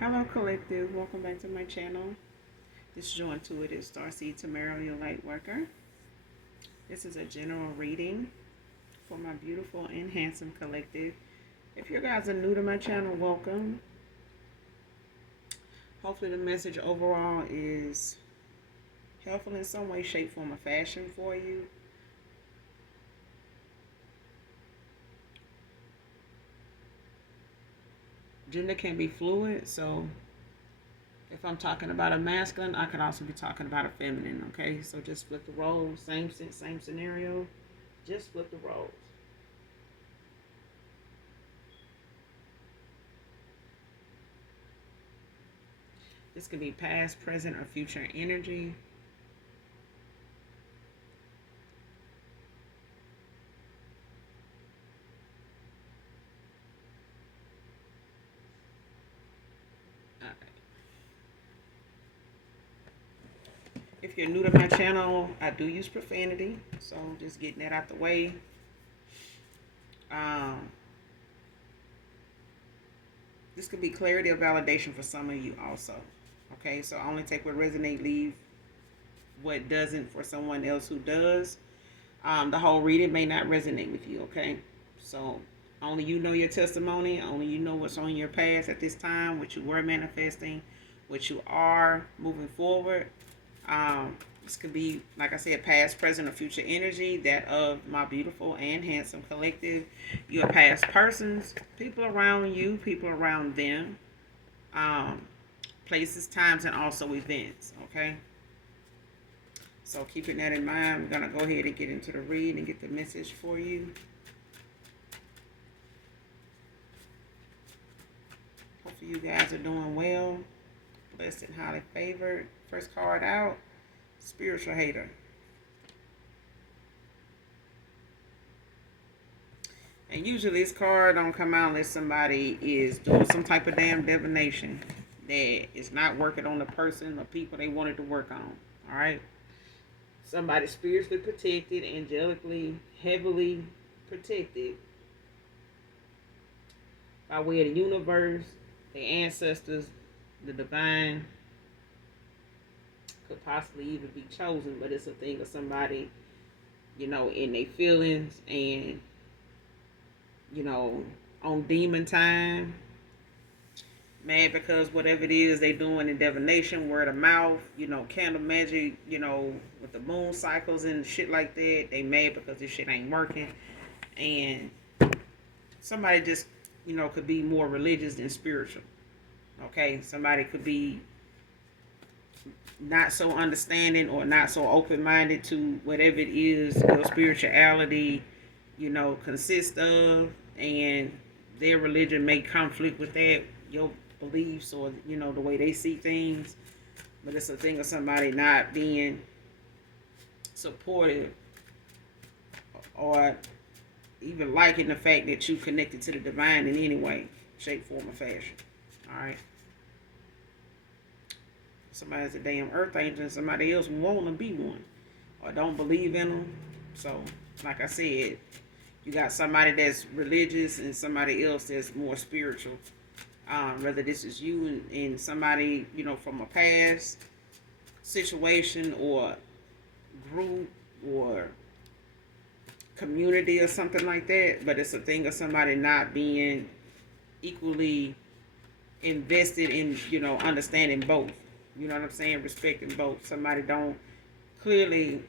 Hello, collective. Welcome back to my channel. This is your intuitive starseed Tamara, your light worker. This is a general reading for my beautiful and handsome collective. If you guys are new to my channel, welcome. Hopefully, the message overall is helpful in some way, shape, form, or fashion for you. Gender can be fluid, so if I'm talking about a masculine, I could also be talking about a feminine, okay? So just flip the roles, same scenario, just flip the roles. This could be past, present, or future energy. If you're new to my channel, I do use profanity, so just getting that out the way. Um, this could be clarity or validation for some of you also. Okay, so only take what resonates, leave what doesn't for someone else who does. The whole reading may not resonate with you, okay? So only you know your testimony, only you know what's on your past at this time, what you were manifesting, what you are moving forward. This could be, like I said, past, present, or future energy, that of my beautiful and handsome collective. Your past persons, people around you, people around them, um, places, times, and also events, okay? So keeping that in mind, I'm going to go ahead and get into the read and get the message for you. Hopefully you guys are doing well, blessed and highly favored. First card out, spiritual hater. And usually this card don't come out unless somebody is doing some type of damn divination that is not working on the person or people they wanted to work on. All right. Somebody spiritually protected, angelically, heavily protected by way of the universe, their ancestors, the divine, could possibly even be chosen, but it's a thing of somebody, in their feelings and, on demon time. Mad because whatever it is they doing in divination, word of mouth, candle magic, with the moon cycles and shit like that. They mad because this shit ain't working. And somebody just, could be more religious than spiritual. Okay? Somebody could be not so understanding or not so open-minded to whatever it is your spirituality, consists of, and their religion may conflict with that, your beliefs, or the way they see things. But it's a thing of somebody not being supportive or even liking the fact that you connected to the divine in any way, shape, form, or fashion. All right. Somebody's a damn earth angel and somebody else want to be one or don't believe in them. So, like I said, you got somebody that's religious and somebody else that's more spiritual. Whether this is you and somebody, from a past situation or group or community or something like that. But it's a thing of somebody not being equally invested in, understanding both. You know what I'm saying? Respecting both. Somebody don't clearly.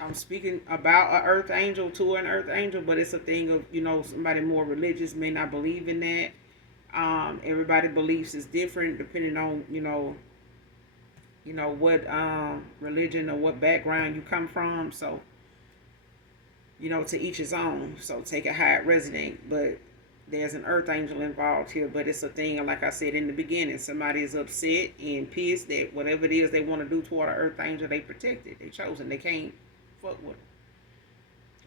I'm speaking about an earth angel to an earth angel, but it's a thing of, somebody more religious may not believe in that. Everybody beliefs is different depending on, what religion or what background you come from. So, to each his own. So take it how it resonates. But there's an earth angel involved here, but it's a thing, like I said in the beginning, somebody is upset and pissed that whatever it is they want to do toward an earth angel, they protected, they chosen, they can't fuck with them.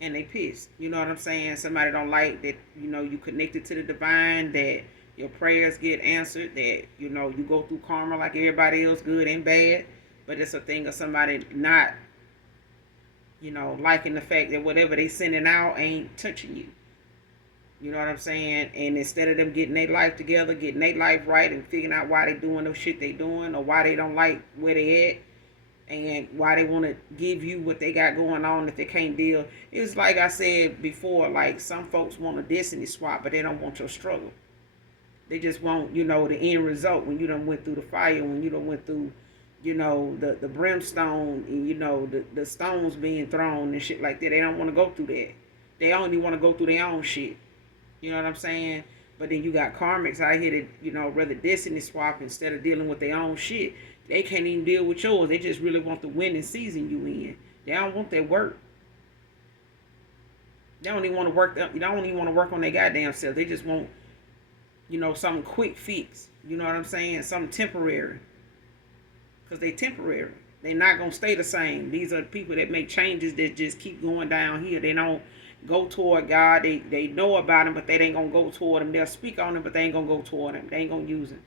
And they pissed. You know what I'm saying? Somebody don't like that, you connected to the divine, that your prayers get answered, that, you go through karma like everybody else, good and bad. But it's a thing of somebody not, liking the fact that whatever they sending out ain't touching you. You know what I'm saying? And instead of them getting their life together, getting their life right, and figuring out why they doing the shit they doing, or why they don't like where they at, and why they want to give you what they got going on if they can't deal. It's like I said before, like some folks want a destiny swap, but they don't want your struggle. They just want, the end result when you done went through the fire, when you done went through, the brimstone, and, the stones being thrown and shit like that. They don't want to go through that. They only want to go through their own shit. You know what I'm saying? But then you got karmics out here that, rather destiny swap instead of dealing with their own shit. They can't even deal with yours. They just really want the winning season you in. They don't want that work. They don't even want to work. They don't even want to work on their goddamn self. They just want, something quick fix. You know what I'm saying? Something temporary. Because they temporary. They're not going to stay the same. These are people that make changes that just keep going down here. They don't go toward God. They know about him, but they ain't going to go toward him. They'll speak on him, but they ain't going to go toward him. They ain't going to use him.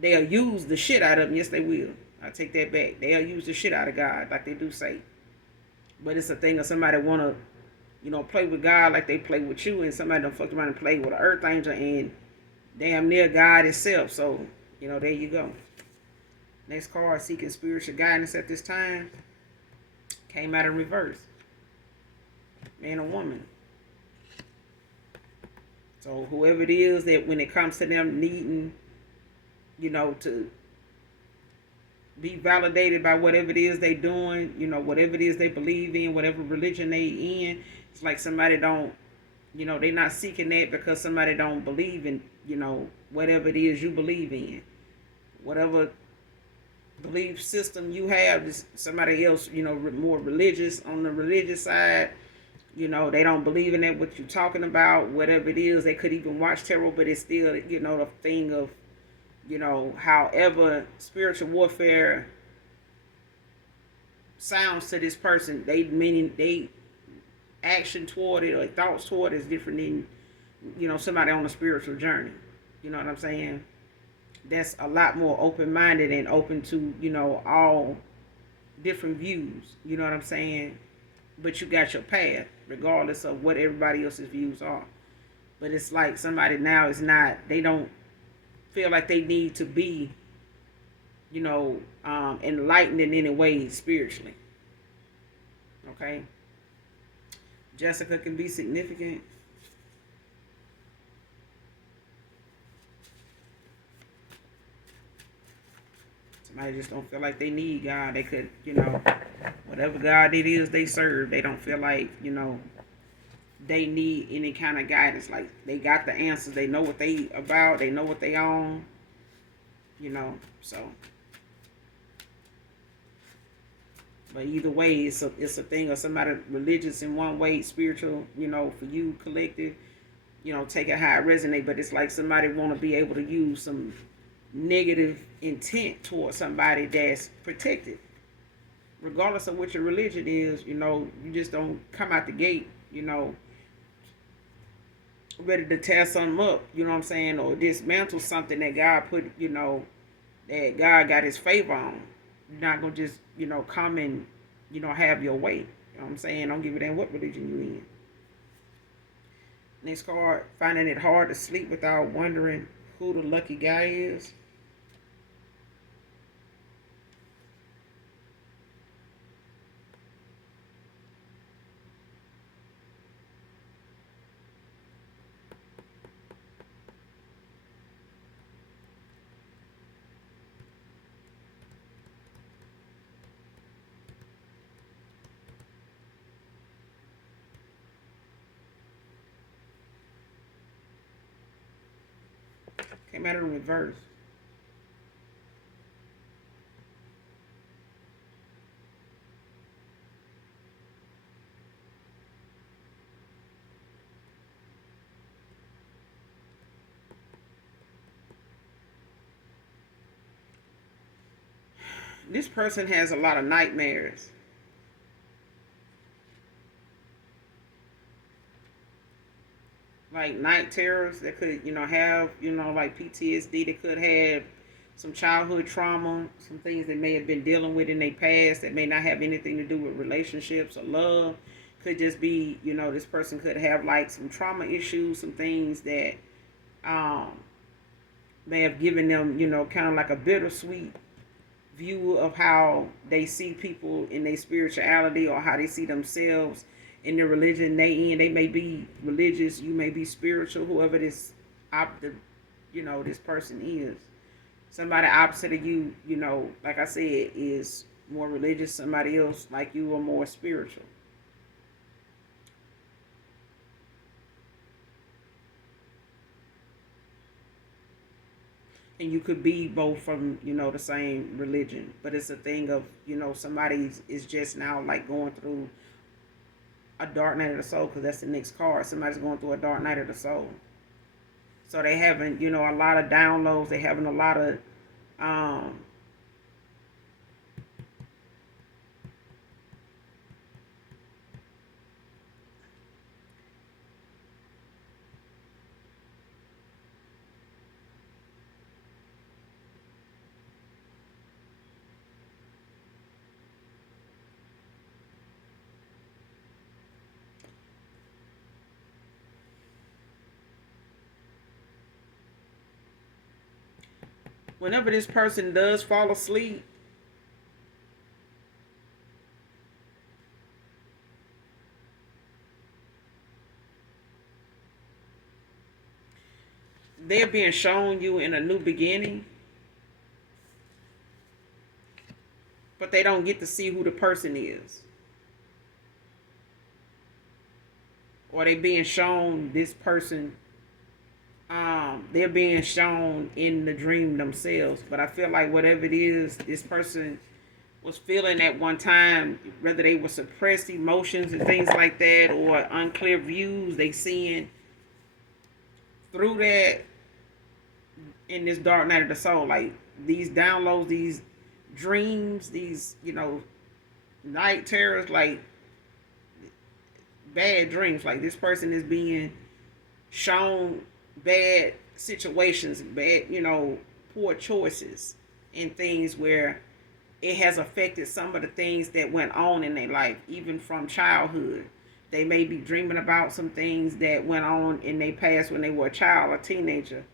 They'll use the shit out of him. Yes, they will. I take that back. They'll use the shit out of God, like they do say. But it's a thing of somebody want to, play with God like they play with you, and somebody done fucked around and play with an earth angel and damn near God itself. So, there you go. Next card, seeking spiritual guidance at this time, came out in reverse. Man or woman. So whoever it is that when it comes to them needing, to be validated by whatever it is they doing, whatever it is they believe in, whatever religion they in, it's like somebody don't, they're not seeking that because somebody don't believe in, whatever it is you believe in. Whatever belief system you have, somebody else, more religious, on the religious side, they don't believe in that, what you're talking about, whatever it is. They could even watch tarot, but it's still, a thing of, however spiritual warfare sounds to this person, they action toward it or thoughts toward it is different than, somebody on a spiritual journey. You know what I'm saying? That's a lot more open-minded and open to, all different views. You know what I'm saying? But you got your path, regardless of what everybody else's views are. But it's like somebody now is not, they don't feel like they need to be, enlightened in any way spiritually. Okay? Jessica can be significant. Somebody just don't feel like they need God. They could, whatever God it is they serve, they don't feel like, they need any kind of guidance. Like they got the answers. They know what they about. They know what they own. So. But either way, it's a thing of somebody religious in one way, spiritual, for you, collective, take it how it resonate. But it's like somebody want to be able to use some negative intent towards somebody that's protected. Regardless of what your religion is, you just don't come out the gate, ready to tear something up, you know what I'm saying, or dismantle something that God put, that God got his favor on. You're not going to just, come and, have your way. You know what I'm saying? Don't give a damn what religion you in. Next card, finding it hard to sleep without wondering who the lucky guy is. Came out in reverse. This person has a lot of nightmares. Like night terrors that could, have, like PTSD. They could have some childhood trauma, some things they may have been dealing with in their past that may not have anything to do with relationships or love. Could just be, this person could have like some trauma issues, some things that um, may have given them, kind of like a bittersweet view of how they see people in their spirituality, or how they see themselves in their religion they may be religious, you may be spiritual, whoever this person is. Somebody opposite of you, like I said, is more religious. Somebody else like you are more spiritual. And you could be both from, the same religion, but it's a thing of, somebody is just now like going through a dark night of the soul, because that's the next card. Somebody's going through a dark night of the soul. So they having, a lot of downloads. They having a lot of um, whenever this person does fall asleep, they're being shown you in a new beginning, but they don't get to see who the person is. Or they being shown this person, they're being shown in the dream themselves. But I feel like whatever it is, this person was feeling at one time, whether they were suppressed emotions and things like that, or unclear views, they seeing through that in this dark night of the soul. Like these downloads, these dreams, these, night terrors, like bad dreams. Like this person is being shown bad situations, bad, poor choices and things where it has affected some of the things that went on in their life, even from childhood. They may be dreaming about some things that went on in their past when they were a child, a teenager,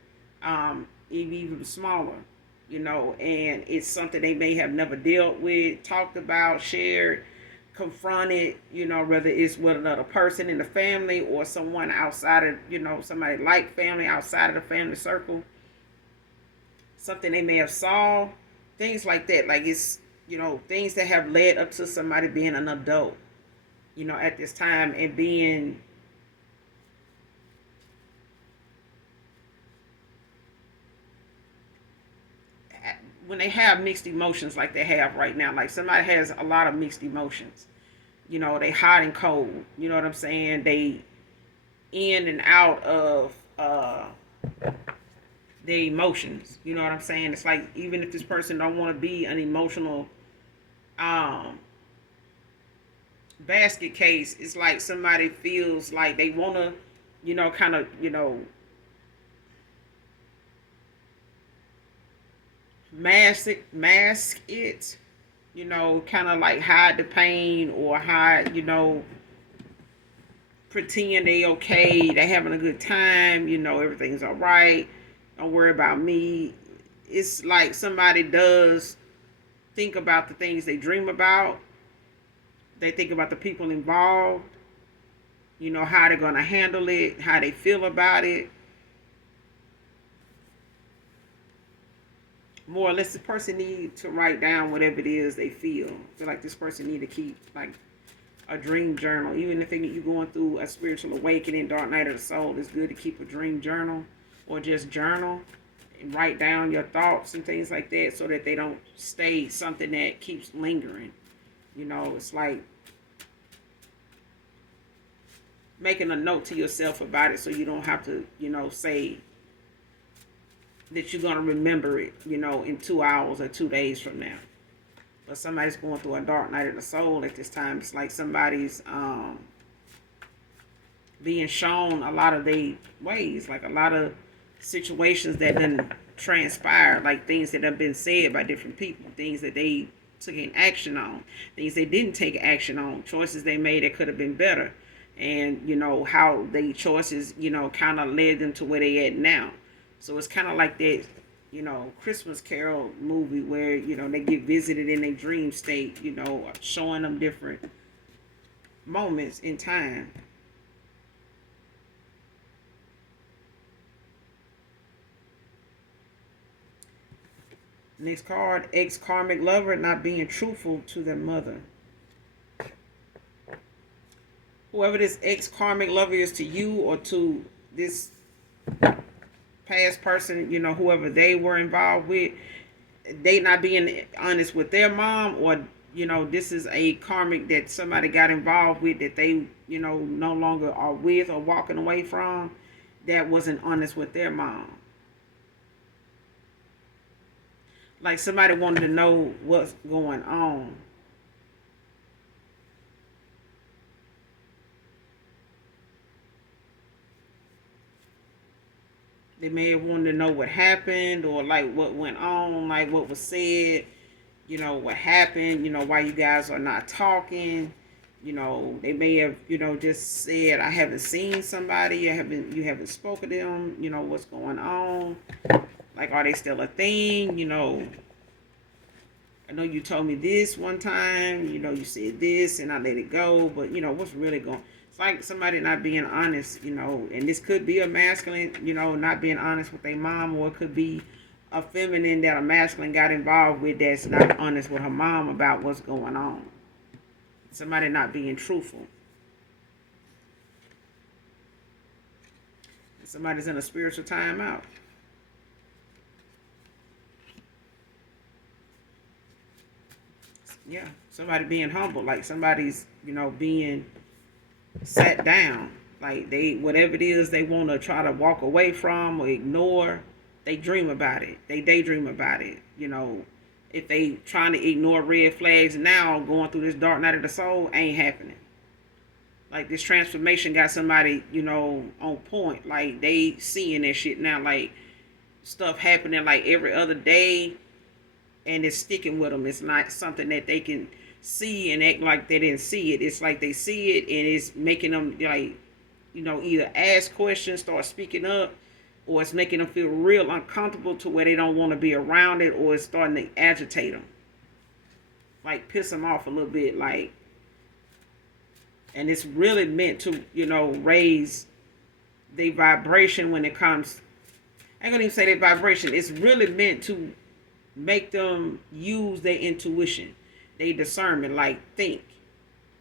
even smaller, and it's something they may have never dealt with, talked about, shared, confronted, whether it's with another person in the family or someone outside of, somebody like family outside of the family circle, something they may have saw, things like that. Like it's, things that have led up to somebody being an adult, at this time, and being when they have mixed emotions like they have right now. Like somebody has a lot of mixed emotions. They hot and cold. You know what I'm saying? They in and out of their emotions. You know what I'm saying? It's like even if this person don't want to be an emotional um basket case, it's like somebody feels like they want to, kind of, mask it, kind of like hide the pain, or hide, pretend they okay, they having a good time, everything's all right, don't worry about me. It's like somebody does think about the things they dream about. They think about the people involved, how they're going to handle it, how they feel about it. More or less, the person need to write down whatever it is they feel. I feel like this person need to keep like a dream journal. Even if you're going through a spiritual awakening, dark night of the soul, it's good to keep a dream journal, or just journal and write down your thoughts and things like that, so that they don't stay something that keeps lingering. It's like making a note to yourself about it, so you don't have to, say that you're going to remember it, in 2 hours or 2 days from now. But somebody's going through a dark night of the soul at this time. It's like somebody's being shown a lot of their ways, like a lot of situations that didn't transpire, like things that have been said by different people, things that they taking action on, things they didn't take action on, choices they made that could have been better, and how they choices kind of led them to where they at now. So it's kind of like that Christmas Carol movie where they get visited in a dream state, showing them different moments in time. Next card, ex-karmic lover not being truthful to their mother. Whoever this ex-karmic lover is to you or to this past person, whoever they were involved with, they not being honest with their mom, or this is a karmic that somebody got involved with that they no longer are with or walking away from, that wasn't honest with their mom. Like somebody wanted to know what's going on. They may have wanted to know what happened, or like what went on, like what was said, what happened, why you guys are not talking. They may have, just said, I haven't seen somebody, you haven't spoken to them, what's going on? Like, are they still a thing? I know you told me this one time, you said this and I let it go, but what's really going on? It's like somebody not being honest, and this could be a masculine, not being honest with their mom, or it could be a feminine that a masculine got involved with that's not honest with her mom about what's going on. Somebody not being truthful. Somebody's in a spiritual timeout. Yeah, somebody being humble, like somebody's, being sat down. Like they, whatever it is they want to try to walk away from or ignore, they dream about it. They daydream about it. If they trying to ignore red flags now, going through this dark night of the soul, ain't happening. Like this transformation got somebody, on point. Like they seeing that shit now. Like stuff happening like every other day, and it's sticking with them. It's not something that they can see and act like they didn't see it. It's like they see it and it's making them like, either ask questions, start speaking up, or it's making them feel real uncomfortable to where they don't want to be around it, or it's starting to agitate them, like piss them off a little bit, like. And it's really meant to, raise the vibration when it comes. I ain't gonna even say their vibration. It's really meant to make them use their intuition, their discernment, like think,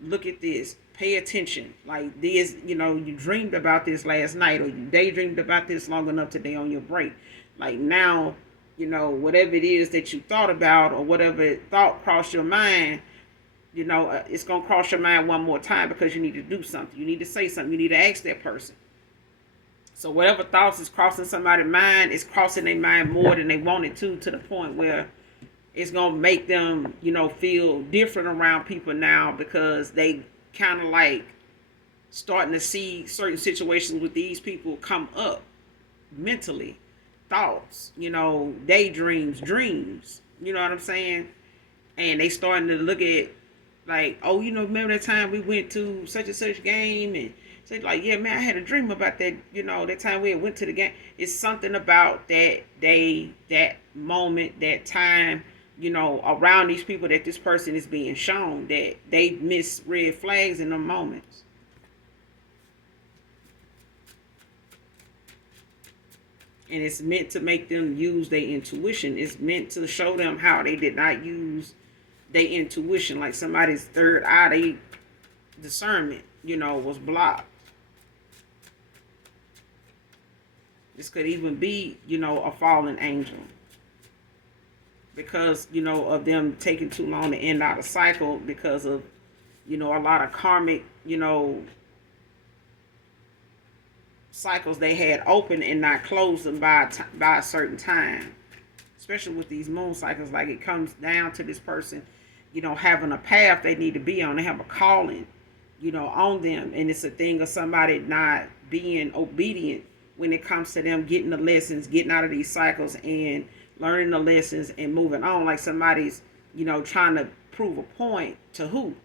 look at this, pay attention. Like this, you dreamed about this last night, or you daydreamed about this long enough today on your break. Like now, whatever it is that you thought about, or whatever thought crossed your mind, it's going to cross your mind one more time, because you need to do something. You need to say something. You need to ask that person. So whatever thoughts is crossing somebody's mind, is crossing their mind more than they wanted to the point where it's going to make them, feel different around people now, because they kind of like starting to see certain situations with these people come up mentally. Thoughts, daydreams, dreams, you know what I'm saying? And they starting to look at like, oh, remember that time we went to such and such game, and say like, yeah, man, I had a dream about that, that time we went to the game. It's something about that day, that moment, that time, around these people, that this person is being shown that they miss red flags in them moments. And it's meant to make them use their intuition. It's meant to show them how they did not use their intuition. Like somebody's third eye, they discernment, was blocked. This could even be, a fallen angel. Because, of them taking too long to end out a cycle, because of, a lot of karmic, cycles they had open and not closed them by a certain time. Especially with these moon cycles, like it comes down to this person, having a path they need to be on. They have a calling, on them. And it's a thing of somebody not being obedient when it comes to them getting the lessons, getting out of these cycles and learning the lessons and moving on. Like somebody's trying to prove a point to who?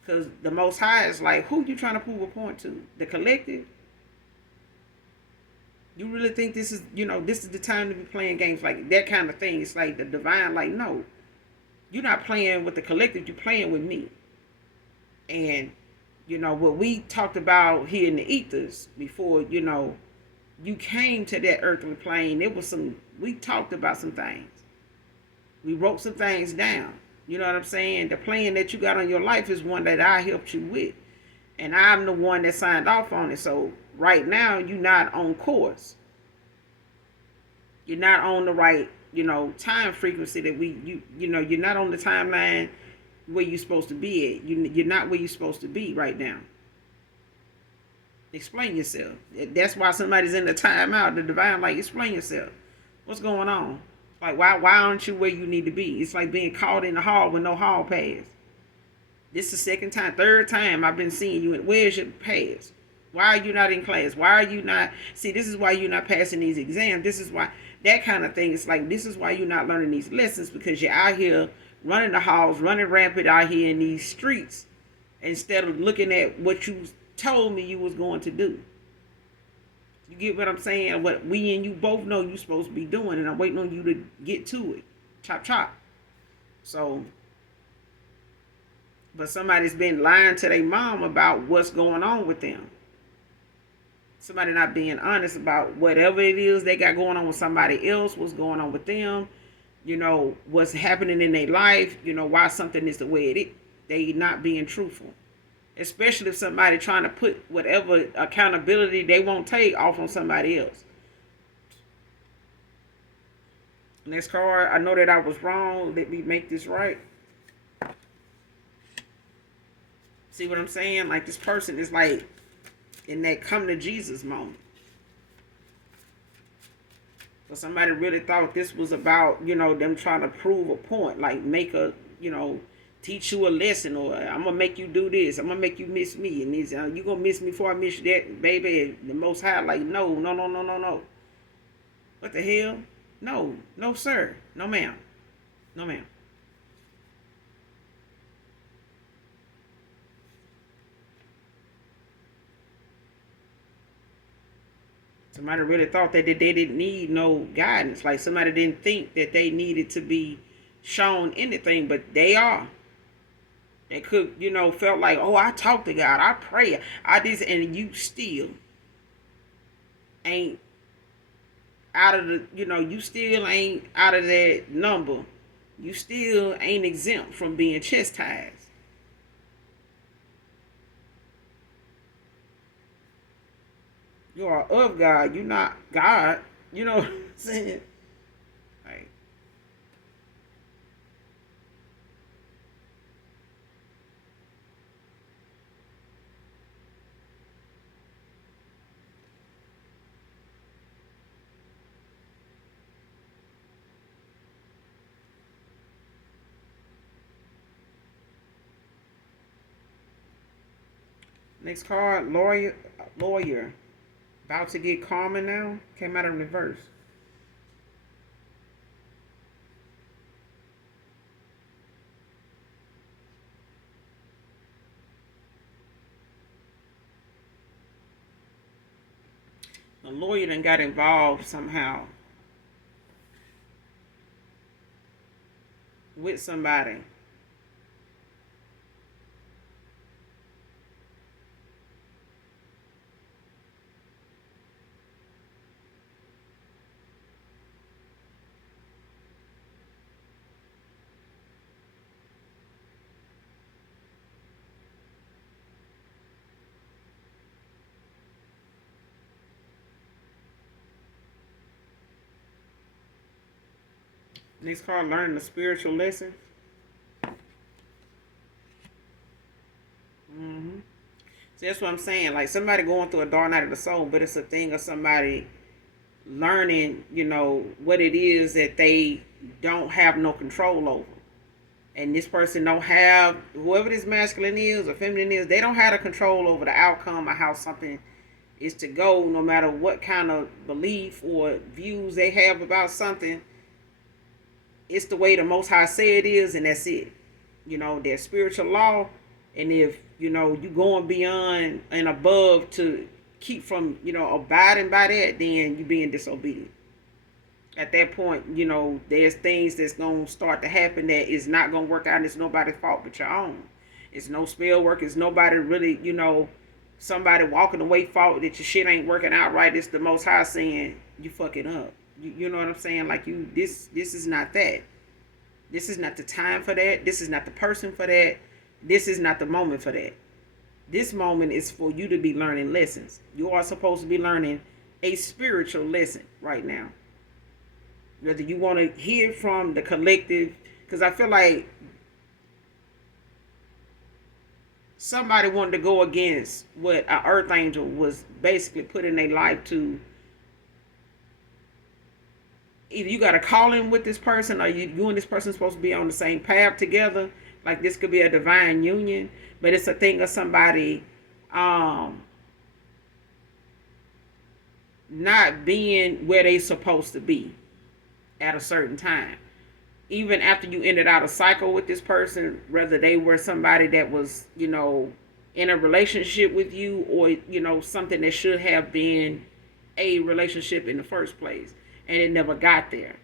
Because the Most High is like, who you trying to prove a point to? The collective? You really think this is, this is the time to be playing games like that kind of thing? It's like the divine, like, no, you're not playing with the collective, you're playing with me. And, what we talked about here in the ethers before, you came to that earthly plane, we talked about some things. We wrote some things down. You know what I'm saying? The plan that you got on your life is one that I helped you with. And I'm the one that signed off on it. So right now, you're not on course. You're not on the right, time frequency that you're not on the timeline where you're supposed to be at. You're not where you're supposed to be right now. Explain yourself. That's why somebody's in the timeout. The divine, like, explain yourself. What's going on? Like, why aren't you where you need to be? It's like being caught in the hall with no hall pass. This is the second time, third time I've been seeing you. Where's your pass? Why are you not in class? Why are you not? See, this is why you're not passing these exams. This is why, that kind of thing. It's like, this is why you're not learning these lessons, because you're out here running the halls, running rampant out here in these streets, instead of looking at what you told me you was going to do. You get what I'm saying? What we and you both know you're supposed to be doing, and I'm waiting on you to get to it. Chop, chop. So, but somebody's been lying to their mom about what's going on with them. Somebody not being honest about whatever it is they got going on with somebody else, what's going on with them, what's happening in their life, why something is the way it is. They not being truthful. Especially if somebody trying to put whatever accountability they won't take off on somebody else. Next card, I know that I was wrong. Let me make this right. See what I'm saying? Like, this person is like in that come to Jesus moment. So somebody really thought this was about, them trying to prove a point. Like, make a, teach you a lesson, or I'm going to make you do this. I'm going to make you miss me. And you're going to miss me before I miss you, that, baby. The Most High, like, no. What the hell? No, sir. No, ma'am. No, ma'am. Somebody really thought that they didn't need no guidance. Like, somebody didn't think that they needed to be shown anything, but they are. They could, felt like, oh, I talk to God, I pray, I this, and you still ain't out of the, you still ain't out of that number. You still ain't exempt from being chastised. You are of God. You're not God. You know what I'm saying? Like, next card, lawyer. About to get calmer now. Came out in reverse. The lawyer then got involved somehow with somebody. Next card, learning the spiritual lesson. So that's what I'm saying. Like, somebody going through a dark night of the soul, but it's a thing of somebody learning, what it is that they don't have no control over. And this person don't have, whoever this masculine is or feminine is, they don't have the control over the outcome of how something is to go, no matter what kind of belief or views they have about something. it's the way the Most High say it is, and that's it. There's spiritual law, and if you going beyond and above to keep from abiding by that, then you being disobedient. At that point, there's things that's gonna start to happen that is not gonna work out, and it's nobody's fault but your own. It's no spell work. It's nobody really, somebody walking away fault that your shit ain't working out right. It's the Most High saying you fucking up. You know what I'm saying? Like this is not that. This is not the time for that. This is not the person for that. This is not the moment for that. This moment is for you to be learning lessons. You are supposed to be learning a spiritual lesson right now. Whether you want to hear from the collective, because I feel like somebody wanted to go against what an earth angel was basically put in their life to. Either you got to call in with this person, or you and this person supposed to be on the same path together. Like this could be a divine union, but it's a thing of somebody not being where they supposed to be at a certain time. Even after you ended out a cycle with this person, whether they were somebody that was, in a relationship with you, or, something that should have been a relationship in the first place, and it never got there.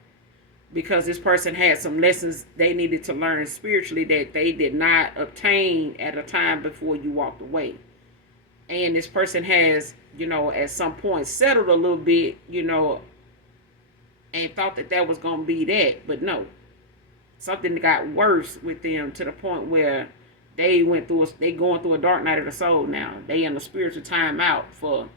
Because this person had some lessons they needed to learn spiritually that they did not obtain at a time before you walked away. And this person has, at some point settled a little bit, and thought that was going to be that. But no, something got worse with them to the point where they going through a dark night of the soul now. They in a spiritual timeout for,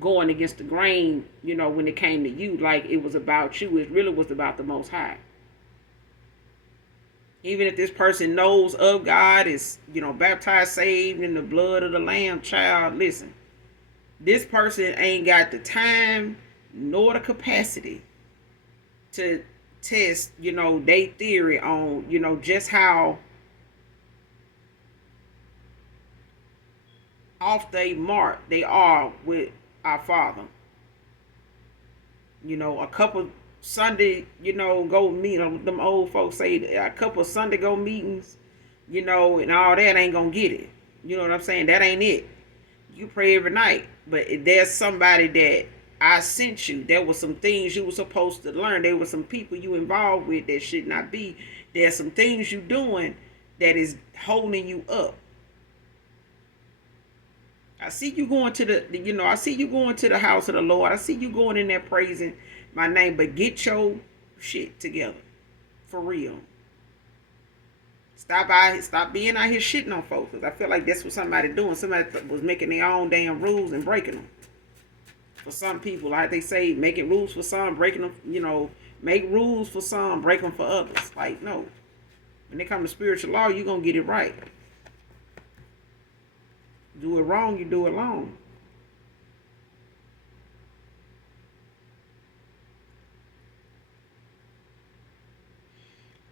going against the grain, when it came to you, like it was about you. It really was about the Most High. Even if this person knows of God, is, baptized, saved in the blood of the Lamb, child, listen. This person ain't got the time nor the capacity to test, their theory on, just how off they mark they are with our Father. A couple Sunday, go meet them old folks say a couple Sunday go meetings, and all that ain't gonna get it. You know what I'm saying? That ain't it. You pray every night, but if there's somebody that I sent you, there were some things you were supposed to learn. There were some people you involved with that should not be. There's some things you doing that is holding you up. I see you going to I see you going to the house of the Lord. I see you going in there praising my name, but get your shit together. For real. Stop being out here shitting on folks. Cause I feel like that's what somebody doing. Somebody was making their own damn rules and breaking them. For some people, like they say, making rules for some, breaking them, make rules for some, break them for others. Like, no. When it comes to spiritual law, you're going to get it right. Do it wrong, you do it wrong.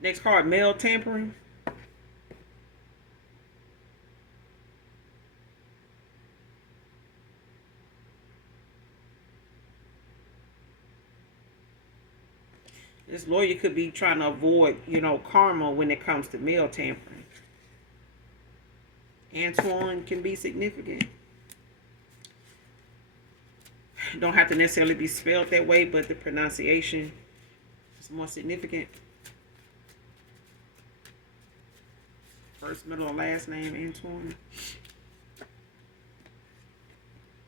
Next card, male tampering. This lawyer could be trying to avoid, karma when it comes to male tampering. Antoine can be significant. Don't have to necessarily be spelled that way, but the pronunciation is more significant. First, middle, and last name, Antoine.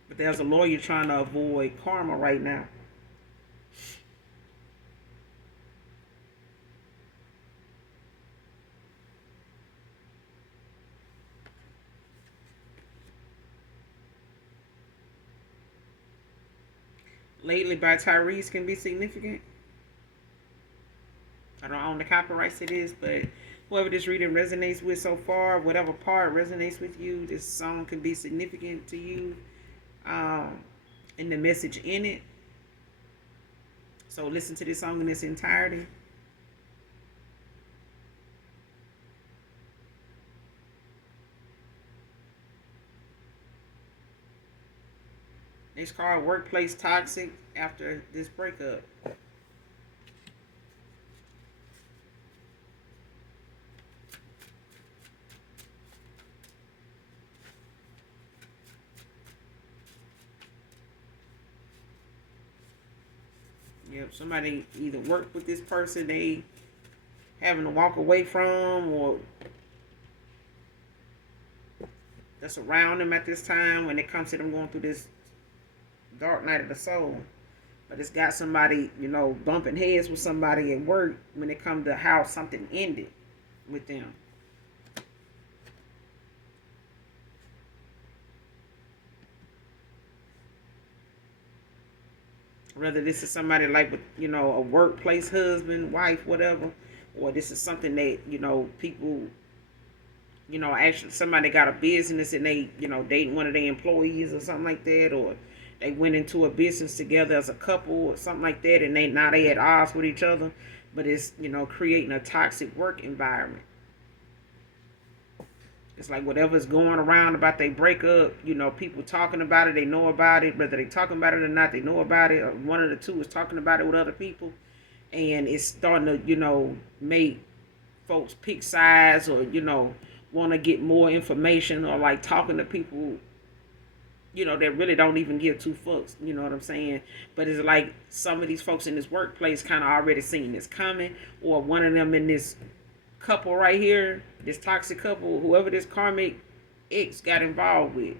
But there's a lawyer trying to avoid karma right now. Lately by Tyrese can be significant. I don't own the copyrights to this, but whoever this reading resonates with so far, whatever part resonates with you, this song can be significant to you, and the message in it. So listen to this song in its entirety. Next card, workplace toxic after this breakup. Yep, somebody either worked with this person they having to walk away from, or that's around them at this time when it comes to them going through this dark night of the soul. But it's got somebody, bumping heads with somebody at work when it comes to how something ended with them. Whether this is somebody like with, a workplace husband, wife, whatever, or this is something that, people, actually somebody got a business and they, dating one of their employees or something like that, or they went into a business together as a couple or something like that, and they at odds with each other, but it's, creating a toxic work environment. It's like whatever's going around about they breakup, people talking about it, they know about it, whether they talking about it or not, they know about it, or one of the two is talking about it with other people, and it's starting to, make folks pick sides, or, want to get more information, or like talking to people, that really don't even give two fucks, you know what I'm saying? But it's like some of these folks in this workplace kind of already seen this coming, or one of them in this couple right here, this toxic couple, whoever this karmic ex got involved with,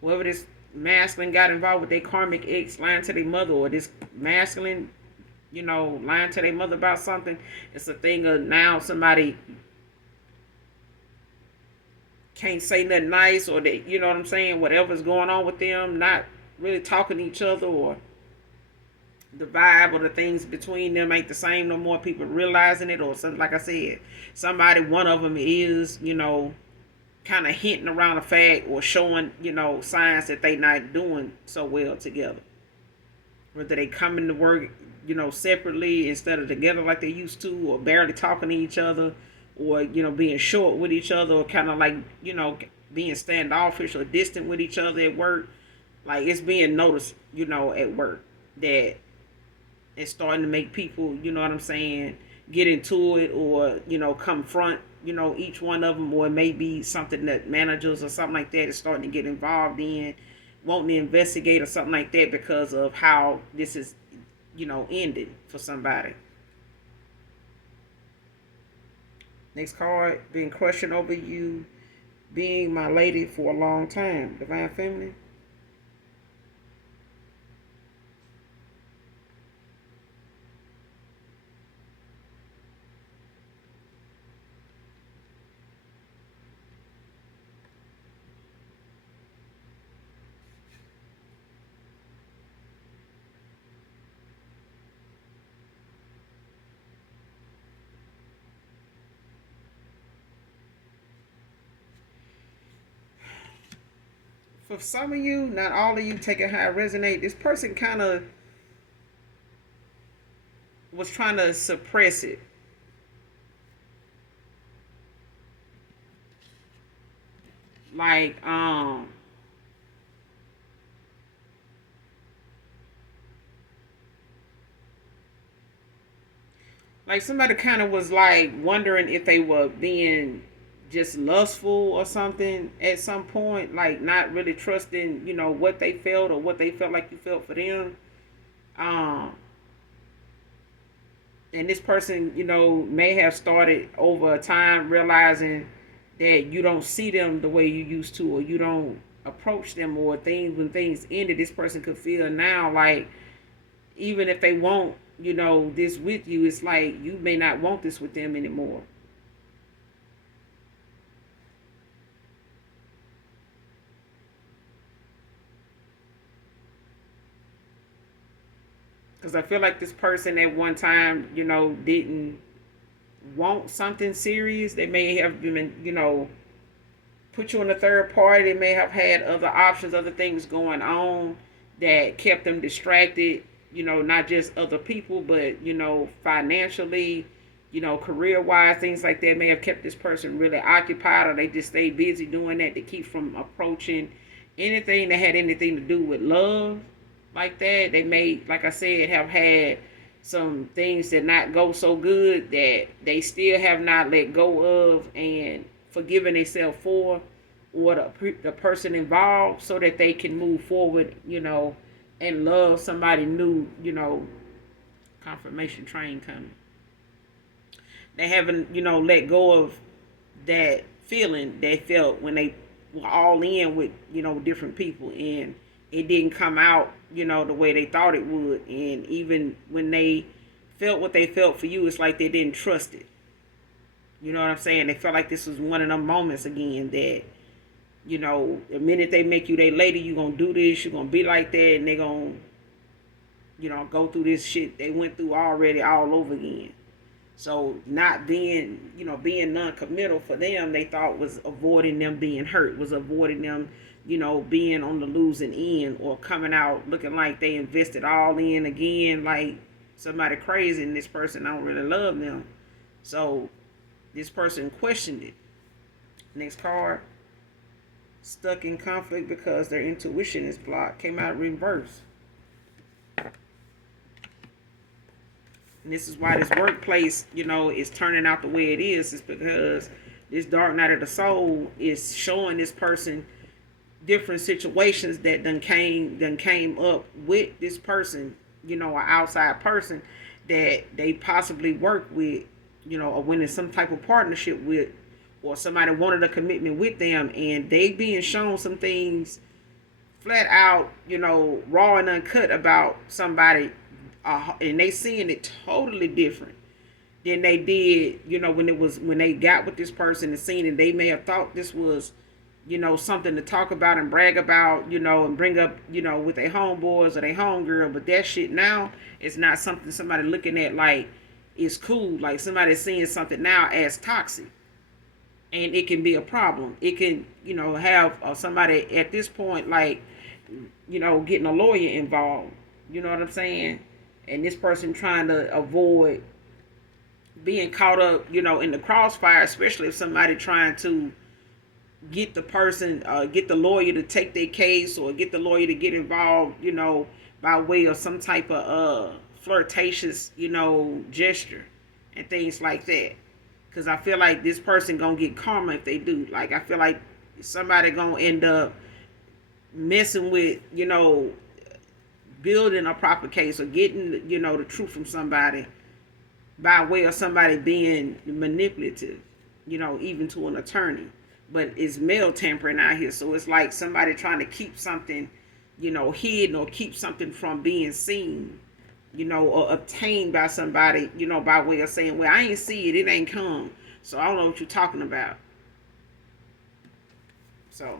whoever this masculine got involved with their karmic ex lying to their mother, or this masculine, lying to their mother about something. It's a thing of now somebody can't say nothing nice, or they, you know what I'm saying, whatever's going on with them, not really talking to each other, or the vibe or the things between them ain't the same no more. People realizing it, or something. Like I said, somebody, one of them is, kind of hinting around the fact, or showing, signs that they not doing so well together. Whether they coming to work, separately instead of together like they used to, or barely talking to each other, or, being short with each other, or kind of like, being standoffish or distant with each other at work. Like it's being noticed, at work, that it's starting to make people, you know what I'm saying, get into it, or, confront, each one of them, or it may be something that managers or something like that is starting to get involved in, wanting to investigate or something like that because of how this is, ended for somebody. Next card, been crushing over you, being my lady for a long time. Divine Feminine. For some of you, not all of you, take it how it resonate. This person kind of was trying to suppress it. Like, somebody kind of was like wondering if they were being just lustful or something at some point, like not really trusting, what they felt, or what they felt like you felt for them. Um, and this person, may have started over time realizing that you don't see them the way you used to, or you don't approach them, or things when things ended. This person could feel now like even if they want, this with you, it's like you may not want this with them anymore. Because I feel like this person at one time, didn't want something serious. They may have been, put you in a third party. They may have had other options, other things going on that kept them distracted, not just other people, but, financially, career wise, things like that may have kept this person really occupied, or they just stay busy doing that to keep from approaching anything that had anything to do with love like that. They may, like I said, have had some things that not go so good that they still have not let go of and forgiven themselves for, or the person involved, so that they can move forward, and love somebody new, Confirmation train coming. They haven't, let go of that feeling they felt when they were all in with, different people, and it didn't come out, the way they thought it would. And even when they felt what they felt for you, it's like they didn't trust it. You know what I'm saying? They felt like this was one of them moments again that, the minute they make you their lady, you gonna do this, you gonna be like that, and they gonna, go through this shit they went through already all over again. So not being, being non-committal for them, they thought was avoiding them being hurt, was avoiding them, being on the losing end, or coming out looking like they invested all in again, like somebody crazy, and this person don't really love them. So this person questioned it. Next card. Stuck in conflict because their intuition is blocked. Came out reverse. And this is why this workplace, is turning out the way it is. It's because this dark night of the soul is showing this person different situations that done came up with this person, an outside person that they possibly work with, or went in some type of partnership with, or somebody wanted a commitment with them, and they being shown some things flat out, raw and uncut about somebody, and they seeing it totally different than they did, when they got with this person and seen it. They may have thought this was, something to talk about and brag about, and bring up, with their homeboys or their homegirl, but that shit now is not something somebody looking at like it's cool. Like somebody seeing something now as toxic. And it can be a problem. It can, have somebody at this point, like, getting a lawyer involved. You know what I'm saying? And this person trying to avoid being caught up, in the crossfire, especially if somebody trying to get the person, get the lawyer to take their case, or get the lawyer to get involved, by way of some type of flirtatious, gesture and things like that. Because I feel like this person going to get karma if they do. Like, I feel like somebody going to end up messing with, building a proper case, or getting, the truth from somebody by way of somebody being manipulative, even to an attorney. But it's male tampering out here. So it's like somebody trying to keep something, hidden, or keep something from being seen, or obtained by somebody, by way of saying, well, I ain't see it, it ain't come, so I don't know what you're talking about. So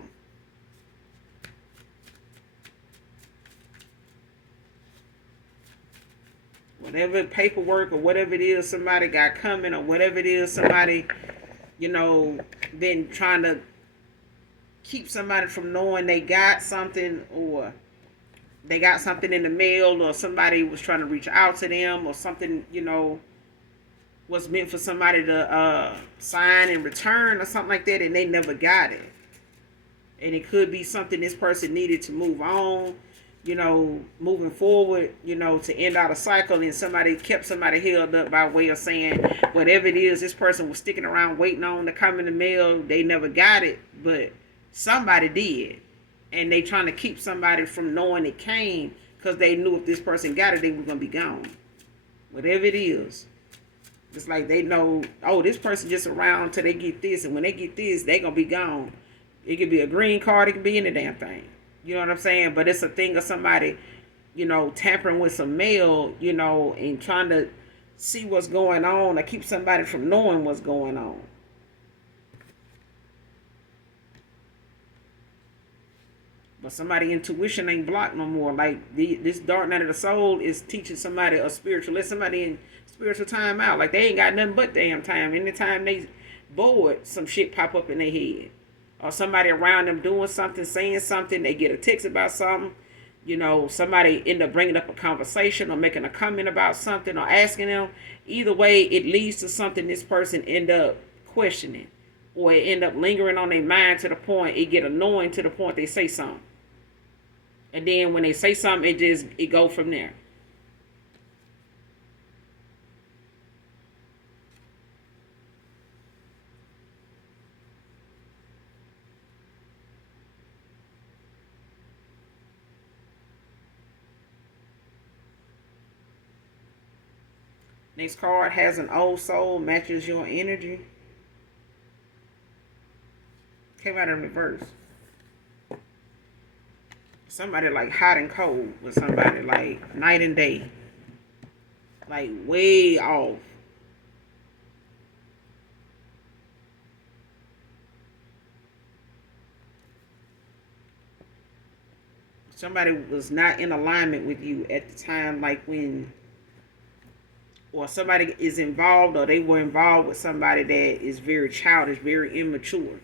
whatever paperwork or whatever it is somebody got coming, or whatever it is somebody, been trying to keep somebody from knowing they got something, or they got something in the mail, or somebody was trying to reach out to them, or something, was meant for somebody to sign and return, or something like that, and they never got it. And it could be something this person needed to move on, moving forward, to end out a cycle, and somebody kept somebody held up by way of saying whatever it is this person was sticking around waiting on to come in the mail, they never got it, but somebody did. And they trying to keep somebody from knowing it came, because they knew if this person got it, they were going to be gone. Whatever it is. It's like they know, oh, this person just around until they get this, and when they get this, they going to be gone. It could be a green card, it could be any damn thing. You know what I'm saying? But it's a thing of somebody, tampering with some mail, and trying to see what's going on, or keep somebody from knowing what's going on. But somebody's intuition ain't blocked no more. Like this dark night of the soul is teaching somebody a spiritual. Let somebody in spiritual time out. Like they ain't got nothing but damn time. Anytime they bored, some shit pop up in their head, or somebody around them doing something, saying something. They get a text about something. Somebody end up bringing up a conversation, or making a comment about something, or asking them. Either way, it leads to something this person end up questioning, or it end up lingering on their mind to the point it get annoying to the point they say something. And then when they say something, it go from there. Next card has an old soul, matches your energy. Came out in reverse. Somebody like hot and cold with somebody, like night and day. Like way off. Somebody was not in alignment with you at the time, like when, or somebody is involved, or they were involved with somebody that is very childish, very immature.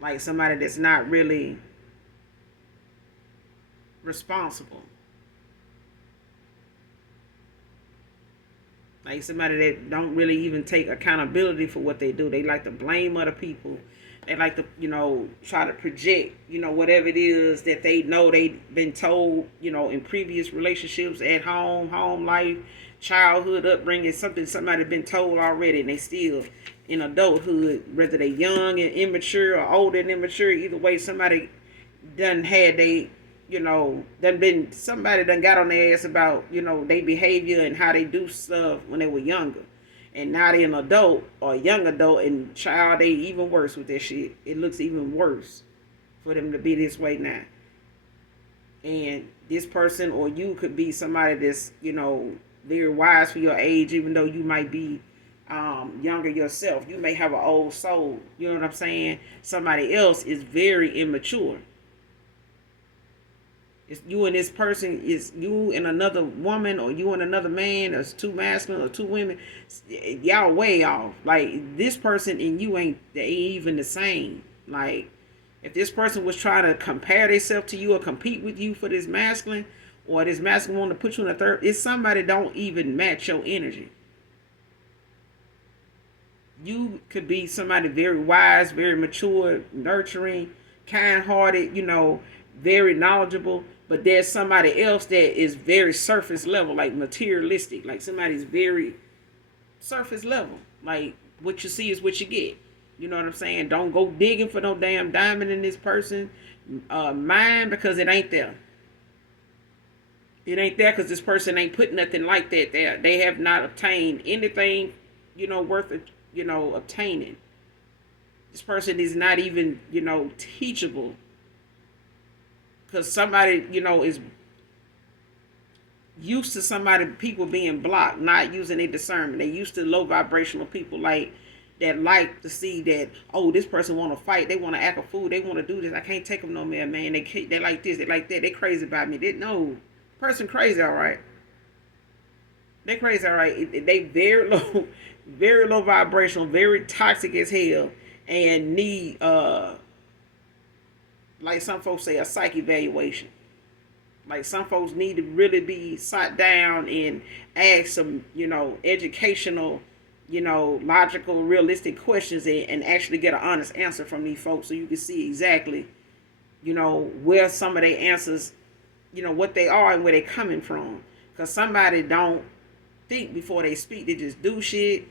Like somebody that's not really responsible. Like somebody that don't really even take accountability for what they do. They like to blame other people. They like to, try to project, whatever it is that they know they've been told, in previous relationships, at home life, childhood upbringing, something somebody been told already, and they still in adulthood, whether they young and immature or old and immature, either way, somebody done had they, somebody done got on their ass about, their behavior and how they do stuff when they were younger. And now they an adult or a young adult and child, they even worse with that shit. It looks even worse for them to be this way now. And this person or you could be somebody that's, very wise for your age, even though you might be younger yourself. You may have an old soul. You know what I'm saying? Somebody else is very immature. It's you and this person, is you and another woman, or you and another man, or it's two masculine or two women. Y'all way off. Like this person and you they ain't even the same. Like if this person was trying to compare themselves to you or compete with you for this masculine, or this masculine want to put you in a third, it's somebody don't even match your energy. You could be somebody very wise, very mature, nurturing, kind-hearted, very knowledgeable, but there's somebody else that is very surface level, like materialistic, like somebody's very surface level. Like what you see is what you get. You know what I'm saying? Don't go digging for no damn diamond in this person mind, because it ain't there. It ain't there because this person ain't put nothing like that there. They have not obtained anything, worth obtaining. This person is not even, teachable. Because somebody, is used to people being blocked, not using their discernment. They used to low vibrational people like to see that, oh, this person want to fight. They want to act a fool. They want to do this. I can't take them no more, man. They like this. They like that. They crazy about me. No, person crazy, all right. They crazy, all right. They very low vibrational, very toxic as hell, and need like some folks say, a psych evaluation. Like some folks need to really be sat down and ask some, educational, logical, realistic questions, and actually get an honest answer from these folks, so you can see exactly, where some of their answers, what they are and where they're coming from. Because somebody don't think before they speak. They just do shit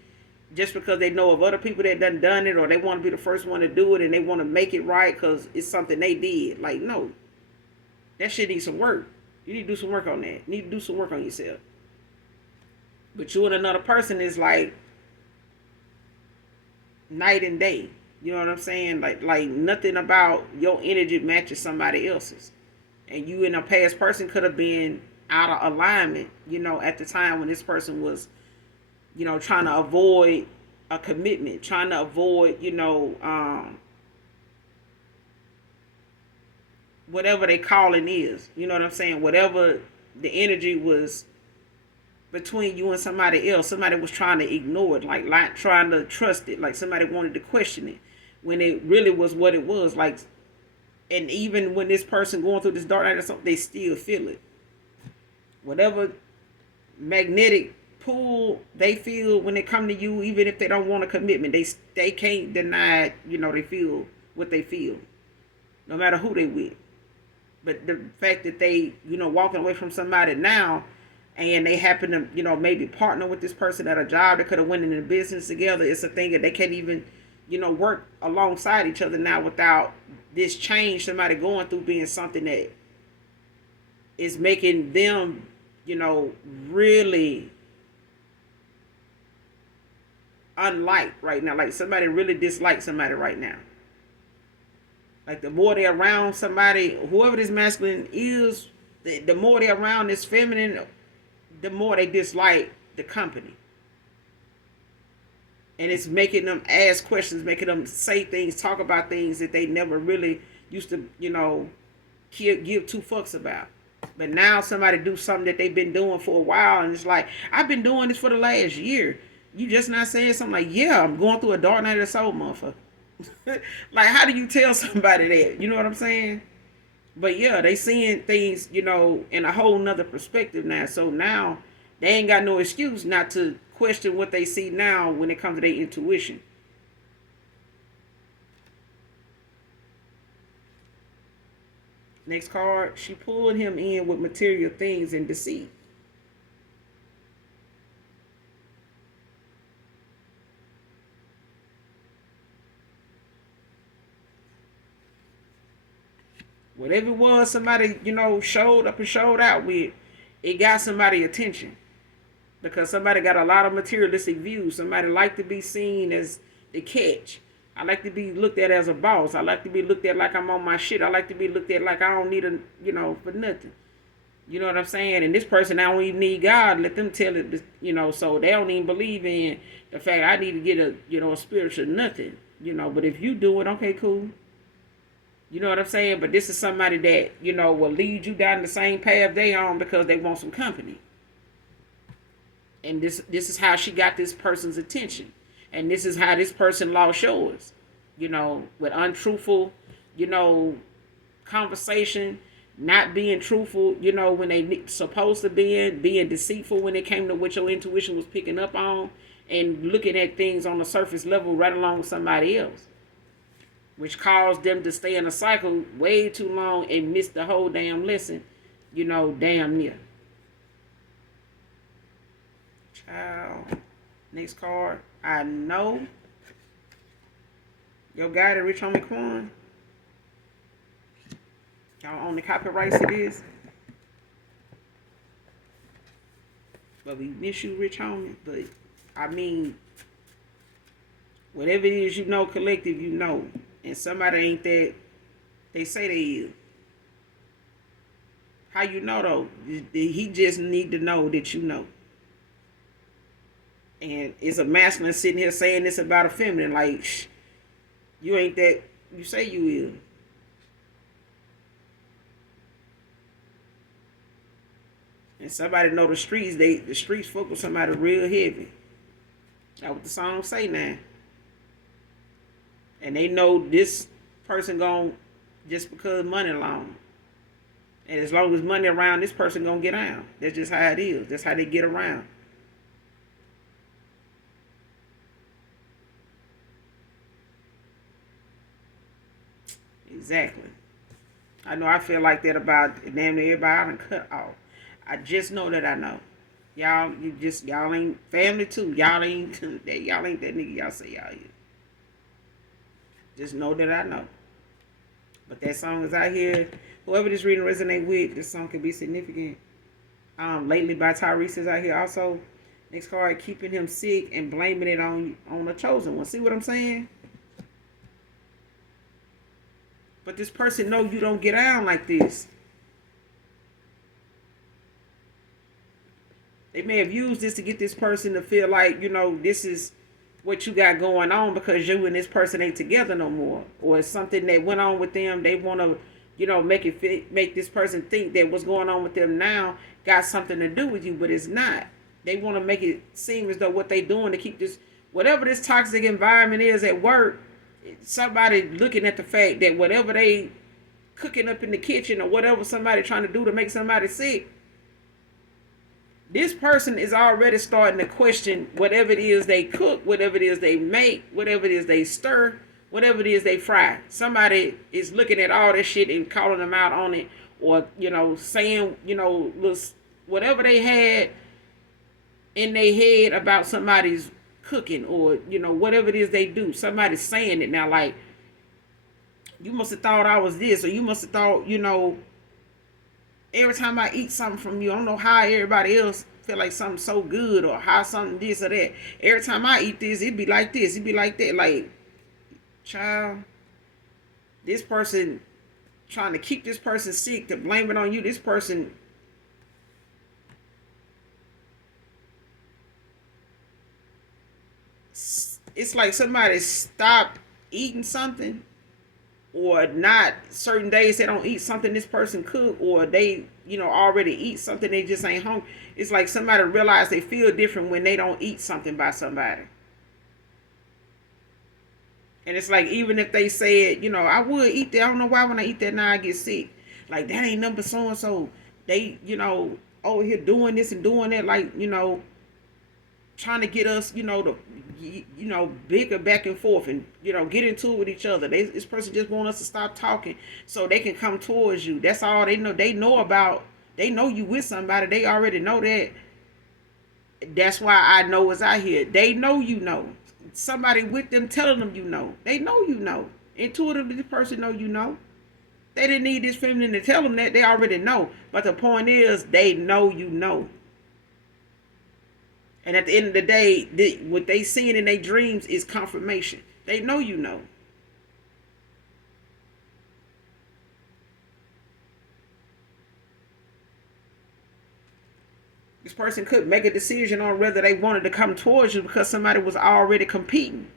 just because they know of other people that done it, or they want to be the first one to do it, and they want to make it right because it's something they did. Like, no, that shit needs some work. You need to do some work on that. You need to do some work on yourself. But you and another person is like night and day. You know what I'm saying? Like nothing about your energy matches somebody else's. And you and a past person could have been out of alignment, at the time when this person was, trying to avoid a commitment, trying to avoid, whatever they calling is. You know what I'm saying? Whatever the energy was between you and somebody else, somebody was trying to ignore it, like trying to trust it, like somebody wanted to question it, when it really was what it was. Like, and even when this person going through this dark night or something, they still feel it. Whatever magnetic pull they feel when they come to you, even if they don't want a commitment, they can't deny it, they feel what they feel, no matter who they with. But the fact that they, walking away from somebody now, and they happen to, maybe partner with this person at a job that could have went into business together, it's a thing that they can't even, work alongside each other now without this change somebody going through being something that is making them, really unliked right now. Like somebody really dislikes somebody right now. Like the more they're around somebody, whoever this masculine is, the more they're around this feminine, the more they dislike the company. And it's making them ask questions, making them say things, talk about things that they never really used to, give two fucks about. But now somebody do something that they've been doing for a while, and it's like, I've been doing this for the last year. You just not saying something like, yeah, I'm going through a dark night of the soul, motherfucker. Like, how do you tell somebody that? You know what I'm saying? But yeah, they seeing things, in a whole nother perspective now. So now they ain't got no excuse not to question what they see now when it comes to their intuition. Next card, she pulled him in with material things and deceit. Whatever it was somebody, showed up and showed out with, it got somebody attention. Because somebody got a lot of materialistic views. Somebody like to be seen as the catch. I like to be looked at as a boss. I like to be looked at like I'm on my shit. I like to be looked at like I don't need for nothing. You know what I'm saying? And this person, I don't even need God. Let them tell it, so they don't even believe in the fact I need to get a spiritual nothing. But if you do it, okay, cool. You know what I'm saying? But this is somebody that, will lead you down the same path they on because they want some company. And this is how she got this person's attention. And this is how this person lost yours. With untruthful, conversation, not being truthful, when they supposed to being deceitful when it came to what your intuition was picking up on, and looking at things on the surface level right along with somebody else, which caused them to stay in a cycle way too long and miss the whole damn lesson, damn near. Child. Next card. I know your guy, the Rich Homie Quan. Y'all own the copyrights to this. But we miss you, Rich Homie. But, I mean, whatever it is collective, And somebody ain't that they say they is. How you know, though? He just need to know that you know. And it's a masculine sitting here saying this about a feminine. Like, you ain't that you say you is. And somebody know the streets. The streets fuck with somebody real heavy. That's what the song say now. And they know this person gon' just because money long. And as long as money around, this person gonna get down. That's just how it is. That's how they get around. Exactly. I know I feel like that about damn near everybody I done cut off. I just know that I know. Y'all ain't family too. Y'all ain't that nigga y'all say y'all is. Just know that I know. But that song is out here. Whoever this reading resonate with, this song can be significant. Lately by Tyrese is out here also. Next card, keeping him sick and blaming it on the chosen one. See what I'm saying? But this person know you don't get down like this. They may have used this to get this person to feel like, this is what you got going on because you and this person ain't together no more. Or it's something that went on with them. They want to, make this person think that what's going on with them now got something to do with you, but it's not. They want to make it seem as though what they doing to keep this, whatever this toxic environment is at work, somebody looking at the fact that whatever they cooking up in the kitchen or whatever somebody trying to do to make somebody sick, this person is already starting to question whatever it is they cook, whatever it is they make, whatever it is they stir, whatever it is they fry. Somebody is looking at all this shit and calling them out on it, or saying whatever they had in their head about somebody's cooking, or whatever it is they do. Somebody's saying it now, like, you must have thought I was this, or you must have thought, every time I eat something from you, I don't know how everybody else feel like something so good, or how something this or that. Every time I eat this, it be like this, it be like that. Like, child, this person trying to keep this person sick to blame it on you. This person, it's like somebody stopped eating something, or not certain days they don't eat something this person cook, or they already eat something, they just ain't hungry. It's like somebody realize they feel different when they don't eat something by somebody. And it's like, even if they said, I would eat that, I don't know why when I eat that now I get sick. Like, that ain't number so and so. They, over here doing this and doing that, like, trying to get us, to, bicker back and forth and, get into it with each other. This person just want us to stop talking so they can come towards you. That's all they know. They know you with somebody. They already know that. That's why I know it's out here. They know you know. Somebody with them telling them They know you know. Intuitively, this person know you know. They didn't need this feminine to tell them that. They already know. But the point is, they know you know. And at the end of the day, what they seeing in their dreams is confirmation. They know you know. This person could make a decision on whether they wanted to come towards you because somebody was already competing.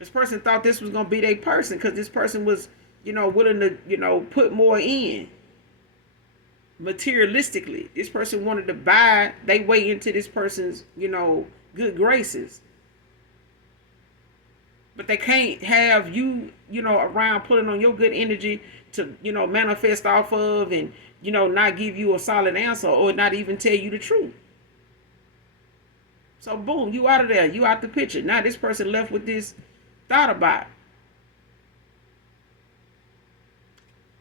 This person thought this was going to be their person because this person was, willing to, put more in. Materialistically, this person wanted to buy their way into this person's, good graces. But they can't have you, around putting on your good energy to, manifest off of, and, not give you a solid answer or not even tell you the truth. So boom, you out of there. You out the picture. Now this person left with this thought about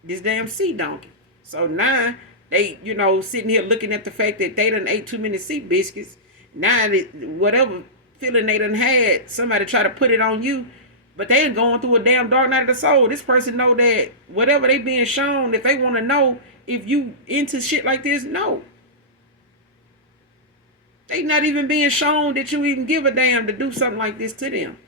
this damn sea donkey. So now they, sitting here looking at the fact that they done ate too many sea biscuits. Now whatever feeling they done had, somebody try to put it on you, but they ain't going through a damn dark night of the soul. This person know that whatever they being shown, if they want to know if you into shit like this, no. They not even being shown that you even give a damn to do something like this to them.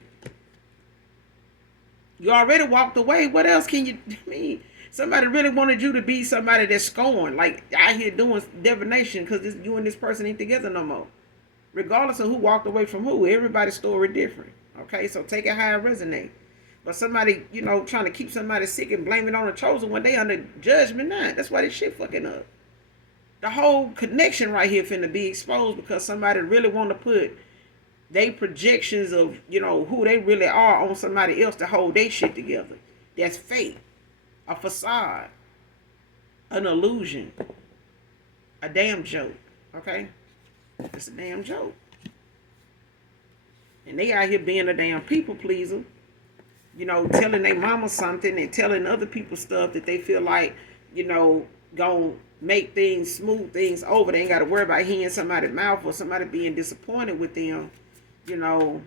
You already walked away. What else can you, somebody really wanted you to be somebody that's scorned, like out here doing divination because you and this person ain't together no more. Regardless of who walked away from who, everybody's story different. Okay, so take it how it resonate. But somebody, trying to keep somebody sick and blame it on the chosen when they under judgment, nah, that's why this shit fucking up. The whole connection right here finna be exposed because somebody really want to put they projections of, who they really are on somebody else to hold their shit together. That's fake. A facade. An illusion. A damn joke. Okay? It's a damn joke. And they out here being a damn people pleaser. Telling their mama something and telling other people stuff that they feel like, gonna make things, smooth things over. They ain't got to worry about hearing somebody's mouth or somebody being disappointed with them. Well,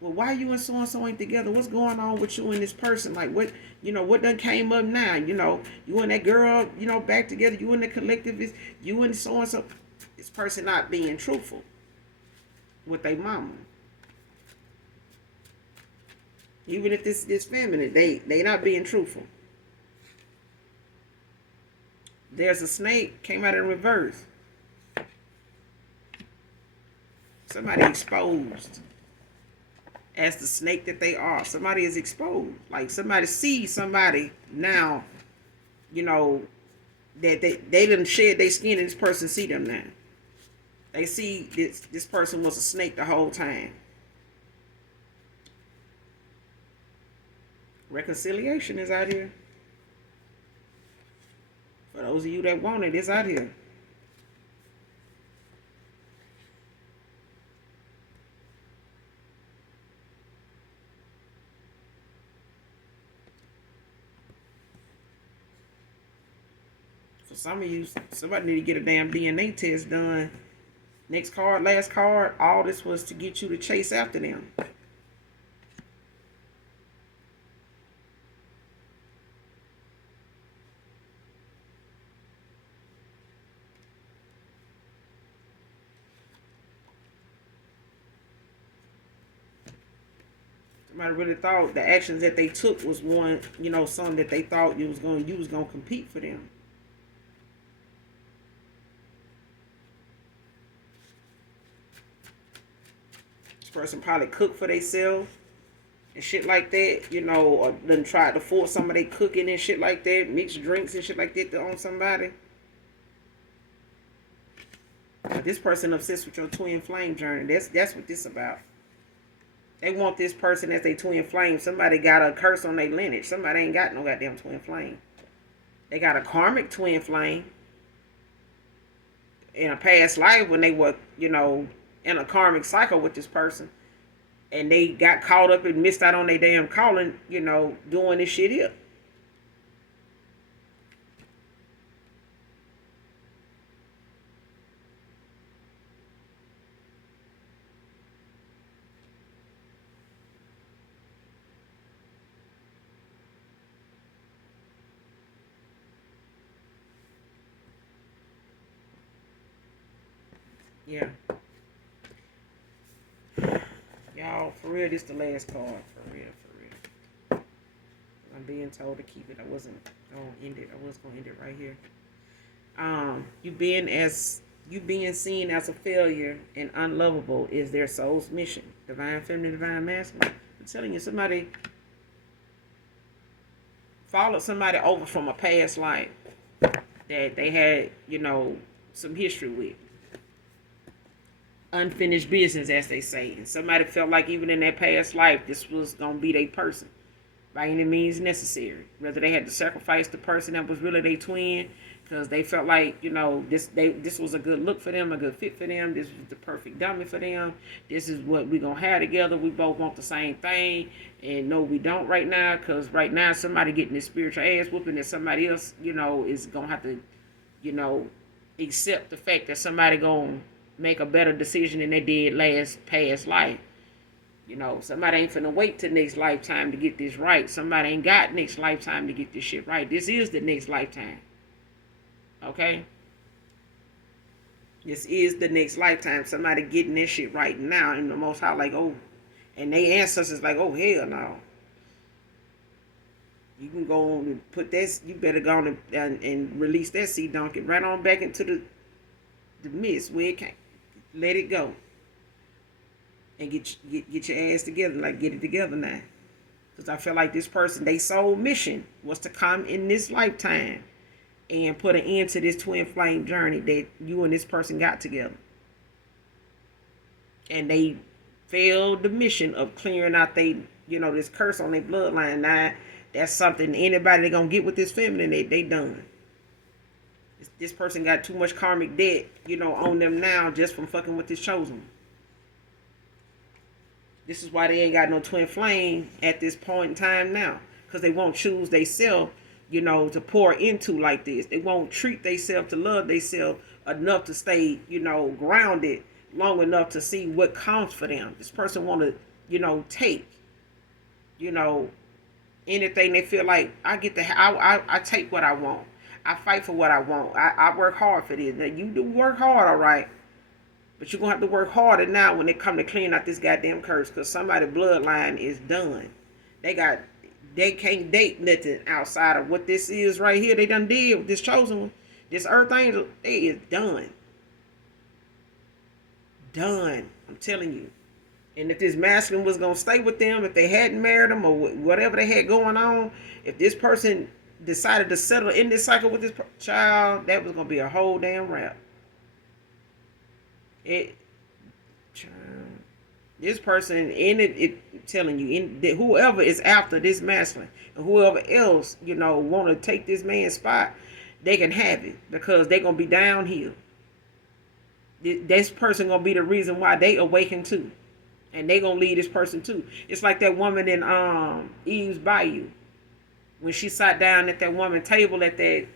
why you and so ain't together? What's going on with you and this person? Like, what, what done came up now? You and that girl, back together. You and the collectivist, you and so. This person not being truthful with their mama. Even if this feminine, they not being truthful. There's a snake, came out in reverse. Somebody exposed as the snake that they are. Somebody is exposed. Like somebody sees somebody now, that they done shed their skin and this person see them now. They see this person was a snake the whole time. Reconciliation is out here. For those of you that want it, it's out here. For some of you, somebody need to get a damn DNA test done. Next card, last card, all this was to get you to chase after them. Somebody really thought the actions that they took was one, something that they thought you was gonna compete for them. This person probably cooked for themselves and shit like that, or then tried to force somebody cooking and shit like that, mix drinks and shit like that on somebody. But this person obsessed with your twin flame journey. That's what this about. They want this person as their twin flame. Somebody got a curse on their lineage. Somebody ain't got no goddamn twin flame. They got a karmic twin flame in a past life when they were, in a karmic cycle with this person. And they got caught up and missed out on their damn calling, doing this shit here. Yeah. Y'all, for real, this the last card. For real. I'm being told to keep it. I wasn't gonna end it. I was gonna end it right here. You being seen as a failure and unlovable is their soul's mission. Divine feminine, divine masculine. I'm telling you, somebody followed somebody over from a past life that they had, some history with. Unfinished business, as they say. And somebody felt like even in their past life, this was going to be their person by any means necessary. Whether they had to sacrifice the person that was really their twin because they felt like, this was a good look for them, a good fit for them. This was the perfect dummy for them. This is what we're going to have together. We both want the same thing. And no, we don't right now, because right now somebody getting this spiritual ass whooping that somebody else, is going to have to, accept the fact that somebody going to make a better decision than they did past life. Somebody ain't finna wait till next lifetime to get this right. Somebody ain't got next lifetime to get this shit right. This is the next lifetime. Okay? This is the next lifetime. Somebody getting this shit right now. And the Most High like, oh. And they ancestors like, oh, hell no. You can go on and put that, you better go on and release that sea donkey right on back into the mist where it came. Let it go. And get your ass together. Like, get it together now. Because I feel like this person, their sole mission was to come in this lifetime and put an end to this twin flame journey that you and this person got together. And they failed the mission of clearing out this curse on their bloodline. Now, that's something anybody that gonna get with this feminine, they done. This person got too much karmic debt, on them now just from fucking with this chosen. This is why they ain't got no twin flame at this point in time now. Because they won't choose theyself, to pour into like this. They won't treat theyself to love theyself enough to stay, grounded long enough to see what counts for them. This person want to, take, anything they feel like I take what I want. I fight for what I want. I work hard for this. Now, you do work hard, all right. But you're going to have to work harder now when they come to clean out this goddamn curse. Because somebody's bloodline is done. They can't date nothing outside of what this is right here. They done did with this chosen one. This earth angel, they is done. Done. I'm telling you. And if this masculine was going to stay with them, if they hadn't married them or whatever they had going on, if this person decided to settle in this cycle with this child, that was going to be a whole damn wrap. This person telling you, whoever is after this masculine and whoever else, want to take this man's spot, they can have it because they're going to be downhill. This person going to be the reason why they awaken too. And they going to lead this person too. It's like that woman in Eve's Bayou. When she sat down at that woman's table at that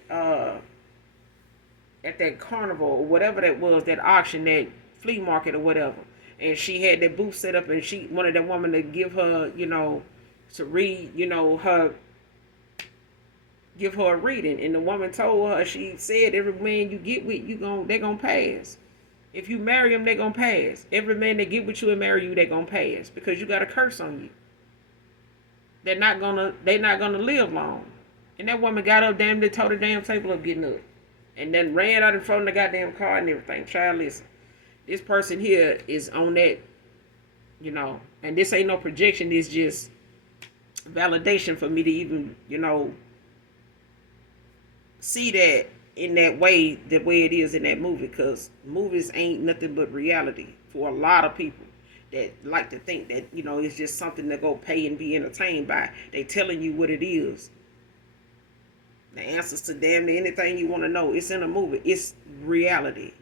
carnival or whatever that was, that auction, that flea market or whatever, and she had that booth set up, and she wanted that woman to give her, to read, give her a reading, and the woman told her, she said, every man you get with, they gonna pass. If you marry them, they gonna pass. Every man that get with you and marry you, they gonna pass because you got a curse on you. they're not gonna live long. And that woman got up, damn, they tore the damn table up getting up. And then ran out in front of the goddamn car and everything. Child, listen. This person here is on that, and this ain't no projection, it's just validation for me to even, see that in that way, the way it is in that movie, because movies ain't nothing but reality for a lot of people that like to think that, it's just something to go pay and be entertained by. They telling you what it is. The answers to damn near anything you want to know, it's in a movie. It's reality.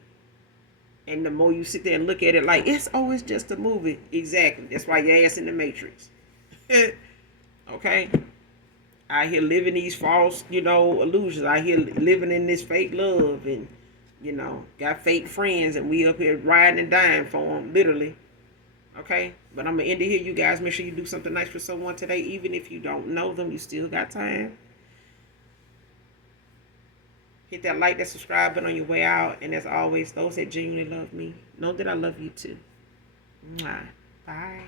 And the more you sit there and look at it like, it's just a movie. Exactly. That's why your ass in the Matrix. Okay? Out here living these false, illusions. Out here living in this fake love and, got fake friends, and we up here riding and dying for them, literally. Okay? But I'm going to end it here, you guys. Make sure you do something nice for someone today. Even if you don't know them, you still got time. Hit that like, that subscribe button on your way out. And as always, those that genuinely love me, know that I love you too. Mwah. Bye.